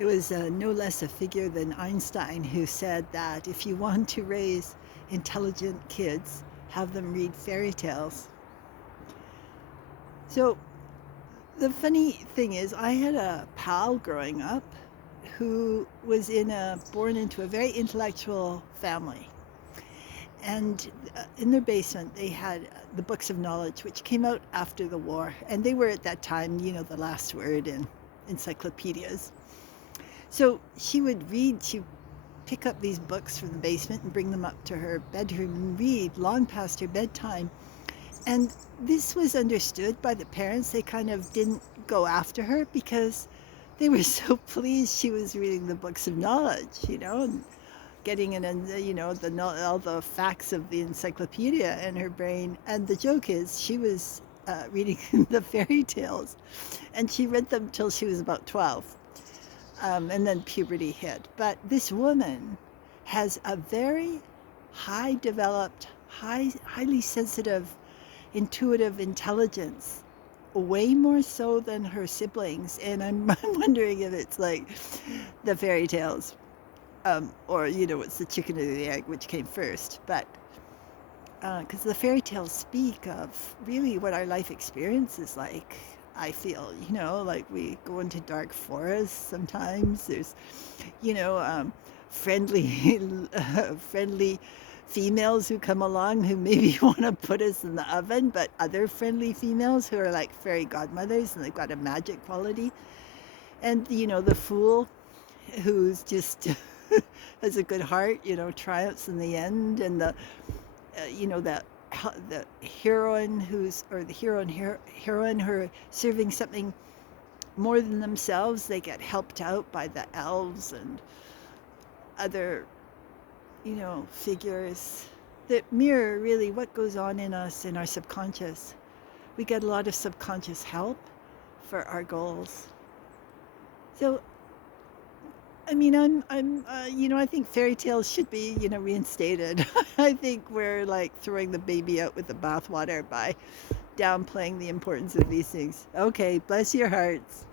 It was no less a figure than Einstein who said that if you want to raise intelligent kids, have them read fairy tales. So the funny thing is, I had a pal growing up who was born into a very intellectual family. And in their basement, they had the books of knowledge, which came out after the war. And they were at that time, the last word in encyclopedias. So she would read, she'd pick up these books from the basement and bring them up to her bedroom and read long past her bedtime. And this was understood by the parents. They kind of didn't go after her because they were so pleased she was reading the books of knowledge, and getting all the facts of the encyclopedia in her brain. And the joke is she was reading the fairy tales, and she read them till she was about 12. And then puberty hit. But this woman has a very high developed, highly sensitive, intuitive intelligence, way more so than her siblings. And I'm, I'm wondering if it's like the fairy tales, or, it's the chicken or the egg, which came first. But because the fairy tales speak of really what our life experience is like. I feel, like we go into dark forests sometimes. There's, friendly, friendly females who come along who maybe want to put us in the oven, but other friendly females who are like fairy godmothers and they've got a magic quality. And, the fool who's just has a good heart, triumphs in the end. And the heroine or the heroine who are serving something more than themselves. They get helped out by the elves and other, figures that mirror really what goes on in us in our subconscious. We get a lot of subconscious help for our goals. So I mean, I think fairy tales should be, reinstated. I think we're like throwing the baby out with the bathwater by downplaying the importance of these things. Okay, bless your hearts.